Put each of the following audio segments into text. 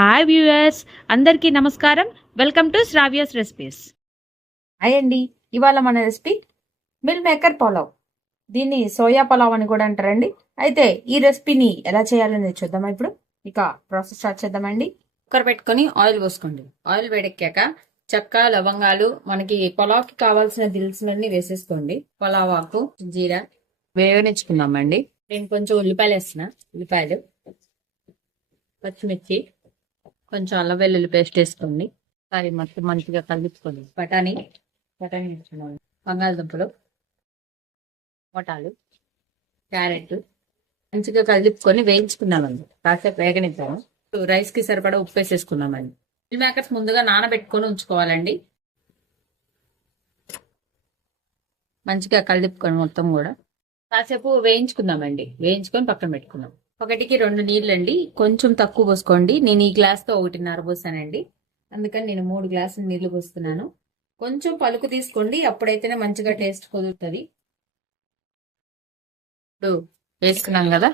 Hi viewers, అందరికీ నమస్కారం. Welcome to Sravya's recipes. Hi అండి. ఇవాళ మన రెసిపీ మిల్ మేకర్ పులావ్. దీన్ని సోయా పులావ్ అని కూడా అంటారండి. అయితే ఈ రెసిపీని ఎలా చేయాలనేది చూద్దామా ఇప్పుడు. ఇక ప్రాసెస్ స్టార్ట్ చేద్దామండి. కుక్కర్ పెట్టుకొని ఆయిల్ పోసుకోండి. ఆయిల్ వేడెక్కాక చెక్క, లవంగాలు, మనకి పులావ్కి కావాల్సిన దినుసులన్నీ వేసేసుకోండి. పులావ్ ఆకు, జీరా వేగనిచ్చుకుందామండి. నేను కొంచెం ఉల్లిపాయలు వేస్తున్నా. ఉల్లిపాయలు, పచ్చిమిర్చి, కొంచెం అల్లం వెల్లుల్లి పేస్ట్ వేసుకోండి. అది మొత్తం మంచిగా కలుపుకోండి. బఠానీ వేసుకున్నాం, బంగాళదుంపలు, టమాటాలు, క్యారెట్ మంచిగా కలుపుకొని వేయించుకున్నామండి. కాసేపు వేగనిద్దాము. రైస్ కి సరిపడా ఉప్పు వేసేసుకున్నామండి. మిల్ మేకర్స్ ముందుగా నానబెట్టుకొని ఉంచుకోవాలండి. మంచిగా కలుపుకొని మొత్తం కూడా కాసేపు వేయించుకుందామండి. వేయించుకొని పక్కన పెట్టుకున్నాం. 1కి 2 నీళ్ళండి. కొంచెం తక్కువ పోసుకోండి. నేను ఈ గ్లాస్ తో 1.5 పోసానండి. అందుకని నేను 3 గ్లాసులు నీళ్లు పోస్తున్నాను. కొంచెం పలుకు తీసుకోండి, అప్పుడైతేనే మంచిగా టేస్ట్ కుదురుతుంది. ఇప్పుడు వేసుకున్నాం కదా,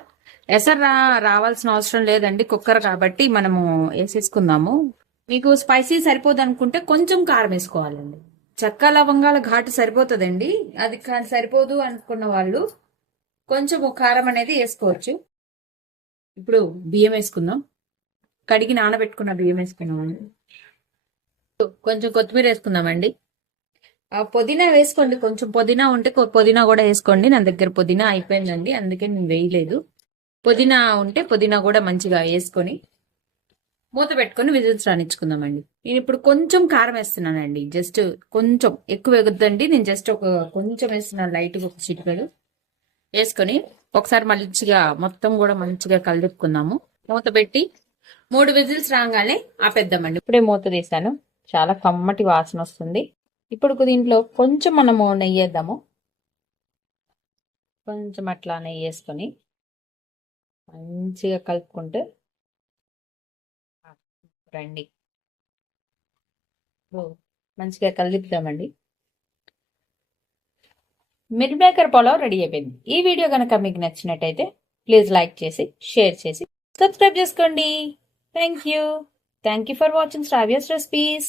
ఎసరు రావాల్సిన అవసరం లేదండి. కుక్కర్ కాబట్టి మనము వేసేసుకుందాము. మీకు స్పైసీ సరిపోదు అనుకుంటే కొంచెం కారం వేసుకోవాలండి. చెక్క, లవంగాల ఘాటు సరిపోతుందండి. అది సరిపోదు అనుకున్న వాళ్ళు కొంచెం కారం అనేది వేసుకోవచ్చు. ఇప్పుడు బియ్యం వేసుకుందాం. కడిగి నానబెట్టుకున్న బియ్యం వేసుకున్నామండి. కొంచెం కొత్తిమీర వేసుకుందామండి. పుదీనా వేసుకోండి. కొంచెం పుదీనా ఉంటే పుదీనా కూడా వేసుకోండి. నా దగ్గర పుదీనా అయిపోయిందండి, అందుకే నేను వేయలేదు. పుదీనా ఉంటే పుదీనా కూడా మంచిగా వేసుకొని మూత పెట్టుకొని విజిల్స్ రానిచ్చుకుందామండి. నేను ఇప్పుడు కొంచెం కారం వేస్తున్నానండి. జస్ట్ కొంచెం, ఎక్కువ వేగొద్దండి. నేను జస్ట్ కొంచెం వేస్తున్నాను, లైట్గా ఒక చిటికెడు వేసుకొని ఒకసారి మంచిగా మొత్తం కూడా మంచిగా కలుపుకుందాము. మూత పెట్టి 3 విజిల్స్ రాగానే ఆపేద్దామండి. ఇప్పుడే మూత తీసాను. చాలా కమ్మటి వాసన వస్తుంది. ఇప్పుడు దీంట్లో కొంచెం మనము నెయ్యి వేద్దాము. కొంచెం అట్లా నెయ్యి వేసుకొని మంచిగా కలుపుకుంటే రండి. మంచిగా కలుపుదామండి. మిల్ మేకర్ పులావ్ రెడీ అయిపోయింది. ఈ వీడియో కనుక మీకు నచ్చినట్టయితే ప్లీజ్ లైక్ చేసి, షేర్ చేసి, సబ్స్క్రైబ్ చేసుకోండి. Thank you for watching Sravya's recipes.